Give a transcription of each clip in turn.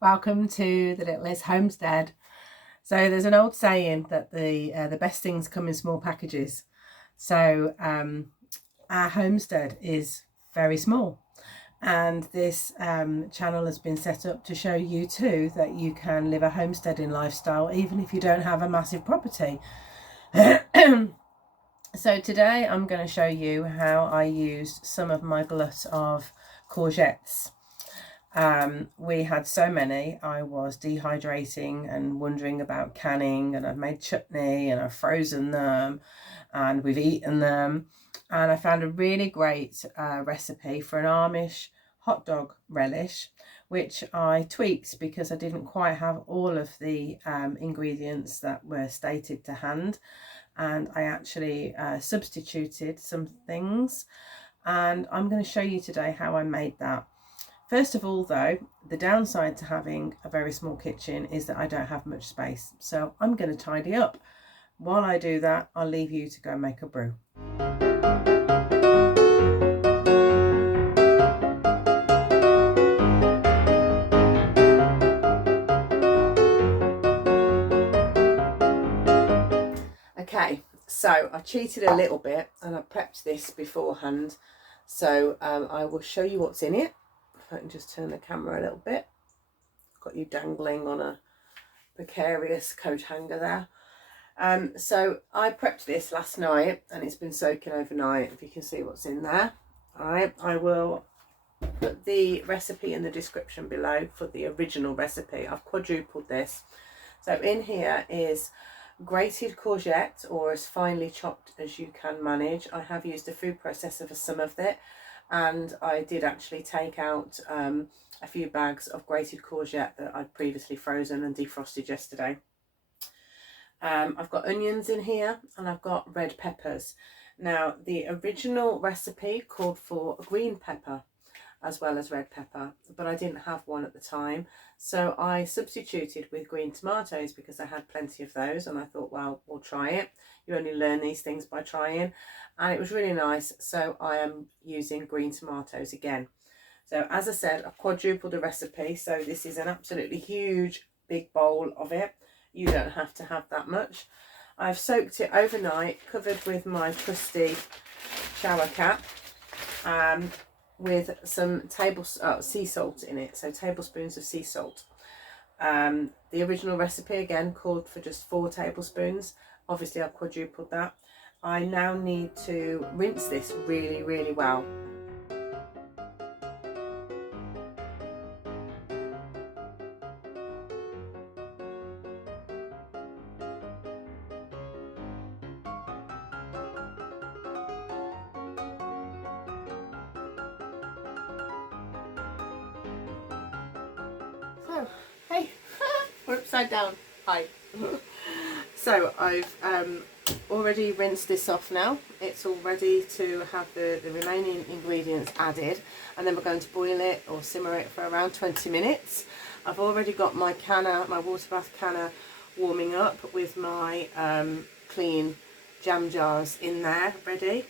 Welcome to the Little Liz homestead. So there's an old saying that the best things come in small packages. So our homestead is very small, and this channel has been set up to show you too that you can live a homesteading lifestyle even if you don't have a massive property. So today I'm going to show you how I used some of my glut of courgettes. We had so many, I was dehydrating and wondering about canning, and I've made chutney and I've frozen them and we've eaten them, and I found a really great recipe for an Amish hot dog relish, which I tweaked because I didn't quite have all of the ingredients that were stated to hand, and I actually substituted some things, and I'm going to show you today how I made that. First of all though, the downside to having a very small kitchen is that I don't have much space, so I'm going to tidy up. While I do that, I'll leave you to go make a brew. Okay, so I cheated a little bit and I prepped this beforehand, so I will show you what's in it. If I can just turn the camera a little bit. Got you dangling on a precarious coat hanger there. So I prepped this last night and it's been soaking overnight, if you can see what's in there. Alright, I will put the recipe in the description below for the original recipe. I've quadrupled this. So in here is grated courgette, or as finely chopped as you can manage. I have used a food processor for some of it, and I did actually take out a few bags of grated courgette that I'd previously frozen and defrosted yesterday. I've got onions in here and I've got red peppers. Now the original recipe called for green pepper as well as red pepper, but I didn't have one at the time, so I substituted with green tomatoes because I had plenty of those, and I thought, well, we'll try it. You only learn these things by trying, and it was really nice, so I am using green tomatoes again. So as I said, I've quadrupled the recipe, so this is an absolutely huge big bowl of it. You don't have to have that much. I've soaked it overnight, covered with my trusty shower cap, with some sea salt in it, so tablespoons of sea salt. The original recipe again called for just 4 tablespoons. Obviously I've quadrupled that. I now need to rinse this really well. So, hey, we're upside down. Hi. So I've already rinsed this off now. It's all ready to have the remaining ingredients added, and then we're going to boil it or simmer it for around 20 minutes. I've already got my canner, my water bath canner, warming up with my clean jam jars in there ready.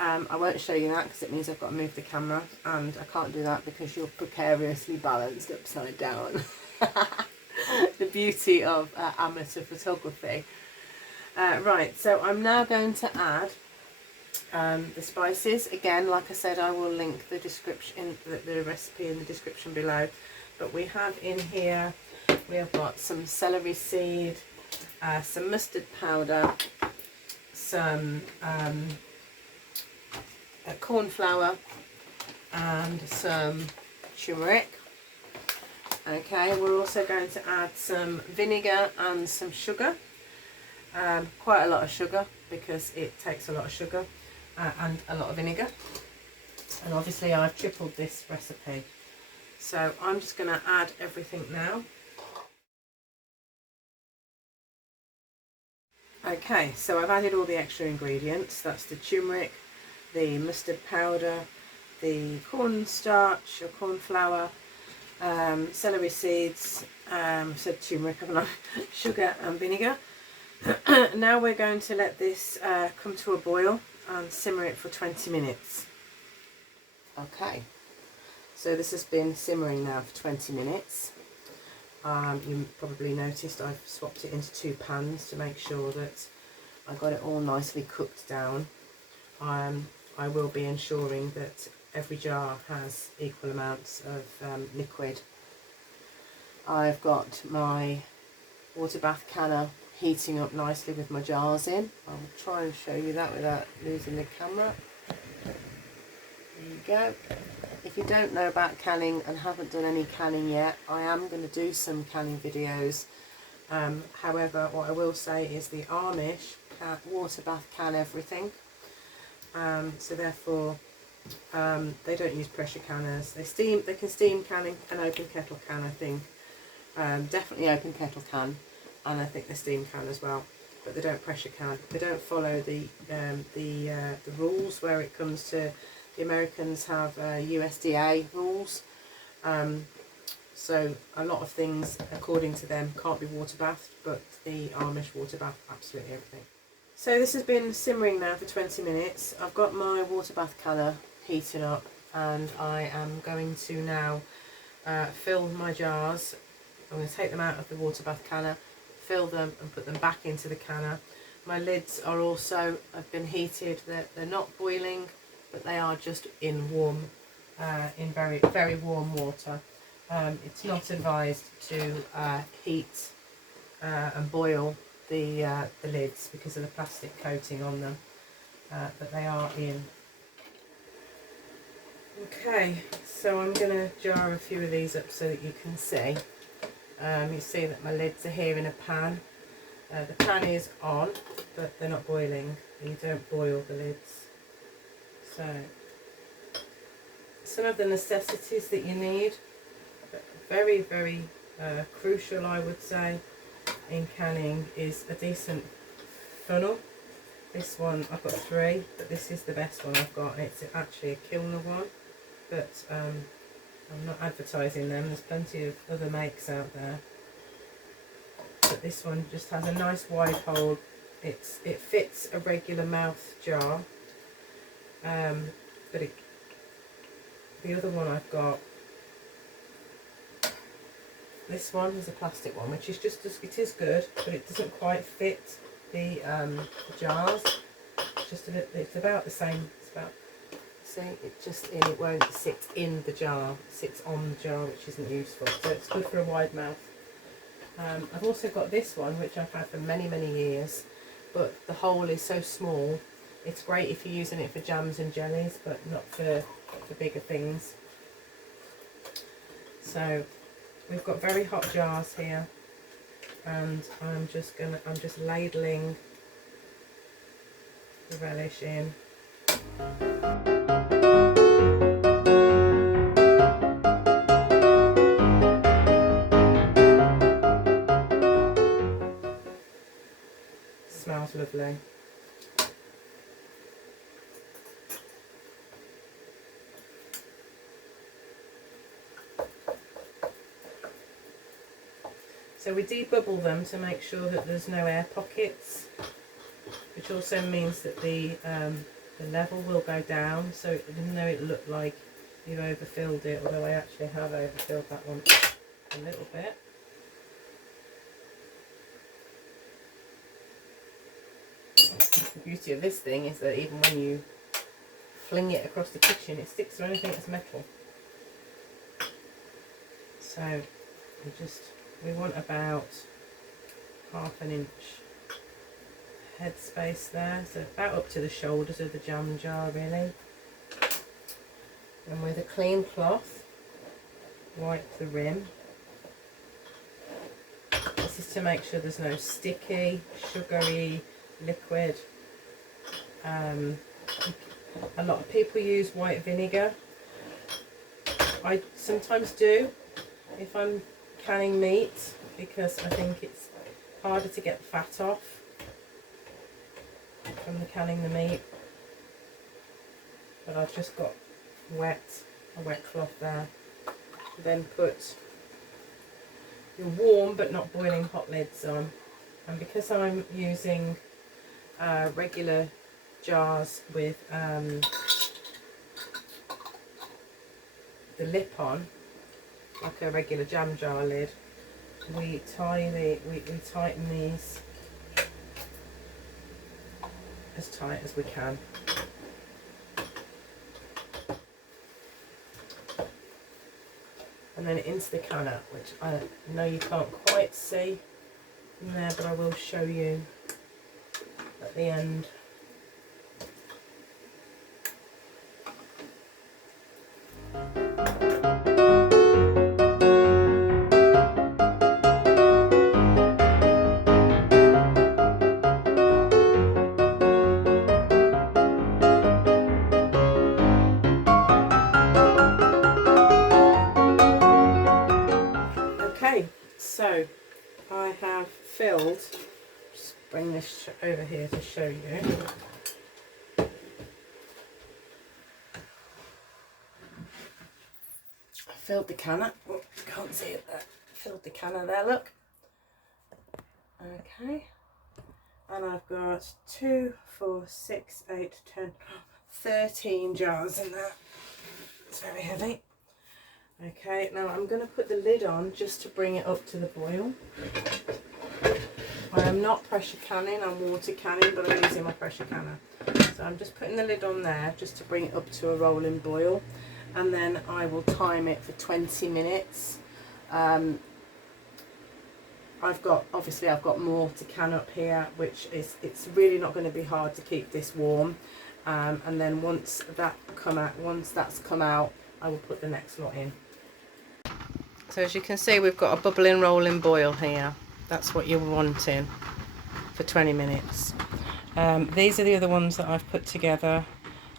I won't show you that because it means I've got to move the camera, and I can't do that because you're precariously balanced upside down. The beauty of amateur photography. Right, so I'm now going to add the spices. Again, like I said, I will link the description, the recipe in the description below. But we have in here, we have got some celery seed, some mustard powder, some cornflour, and some turmeric. Okay, we're also going to add some vinegar and some sugar. Quite a lot of sugar because it takes a lot of sugar and a lot of vinegar. And obviously I've tripled this recipe. So I'm just going to add everything now. Okay, so I've added all the extra ingredients. That's the turmeric, the mustard powder, the cornstarch or corn flour, celery seeds, said turmeric, haven't I? Sugar and vinegar. Now we're going to let this come to a boil and simmer it for 20 minutes. Okay, so this has been simmering now for 20 minutes. You probably noticed I've swapped it into 2 pans to make sure that I got it all nicely cooked down. I will be ensuring that every jar has equal amounts of liquid. I've got my water bath canner heating up nicely with my jars in. I'll try and show you that without losing the camera. There you go. If you don't know about canning and haven't done any canning yet, I am going to do some canning videos. However, what I will say is the Amish water bath can everything. So therefore, they don't use pressure canners. They can steam canning an open kettle can, I think. Definitely open kettle can, and I think the steam can as well. But they don't pressure can. They don't follow the rules where it comes to. The Americans have USDA rules, so a lot of things, according to them, can't be water bathed, but the Amish water bath absolutely everything. So this has been simmering now for 20 minutes. I've got my water bath canner heating up, and I am going to now fill my jars. I'm going to take them out of the water bath canner, fill them and put them back into the canner. My lids are also have been heated. They're not boiling, but they are just in very, very warm water. It's not advised to heat and boil the lids because of the plastic coating on them, but they are in. Okay, so I'm going to jar a few of these up so that you can see. You see that my lids are here in a pan. The pan is on, but they're not boiling. You don't boil the lids. So, some of the necessities that you need, very, very crucial, I would say, in canning is a decent funnel. This one, I've got 3, but this is the best one I've got, and it's actually a Kilner one, but I'm not advertising them. There's plenty of other makes out there, but this one just has a nice wide hole. It fits a regular mouth jar. But the other one I've got, this one is a plastic one, which is it is good, but it doesn't quite fit the jars. It's about the same. It's about, see, it won't sit in the jar. It sits on the jar, which isn't useful. So it's good for a wide mouth. I've also got this one, which I've had for many, many years, but the hole is so small. It's great if you're using it for jams and jellies, but not for bigger things. So we've got very hot jars here, and I'm just ladling the relish in. Smells lovely. So we debubble them to make sure that there's no air pockets, which also means that the level will go down. So even though it looked like you've overfilled it, although I actually have overfilled that one a little bit. The beauty of this thing is that even when you fling it across the kitchen, it sticks to anything that's metal. So we want about ½ inch headspace there, so about up to the shoulders of the jam jar really. And with a clean cloth, wipe the rim. This is to make sure there's no sticky, sugary liquid. A lot of people use white vinegar. I sometimes do if I'm canning meat, because I think it's harder to get the fat off from the canning the meat. But I've just got a wet cloth there. then put your warm but not boiling hot lids on. And because I'm using regular jars with the lip on, like a regular jam jar lid, we tighten these as tight as we can. And then into the canner, which I know you can't quite see in there, but I will show you at the end. Okay, so I have filled, just bring this over here to show you. I filled the canner, oh, can't see it there, filled the canner there, look. Okay, and I've got 2, 4, 6, 8, 10, 13 jars in there. It's very heavy. Okay, now I'm going to put the lid on just to bring it up to the boil. I am not pressure canning, I'm water canning, but I'm using my pressure canner. So I'm just putting the lid on there just to bring it up to a rolling boil, and then I will time it for 20 minutes. I've got more to can up here, which is, it's really not going to be hard to keep this warm. And then once that's come out, I will put the next lot in. So as you can see, we've got a bubbling rolling boil here. That's what you're wanting for 20 minutes. These are the other ones that I've put together,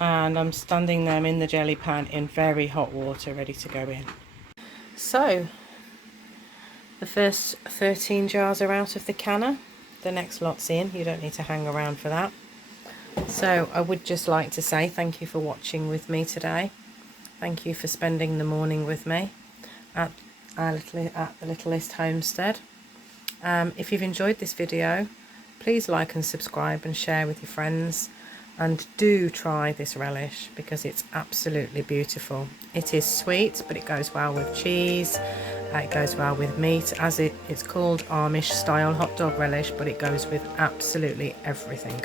and I'm standing them in the jelly pan in very hot water, ready to go in. So the first 13 jars are out of the canner. The next lot's in. You don't need to hang around for that. So I would just like to say thank you for watching with me today. Thank you for spending the morning with me at the Littlest Homestead. If you've enjoyed this video, please like and subscribe and share with your friends, and do try this relish because it's absolutely beautiful. It is sweet, but it goes well with cheese, it goes well with meat, as it's called Amish style hot dog relish, but it goes with absolutely everything.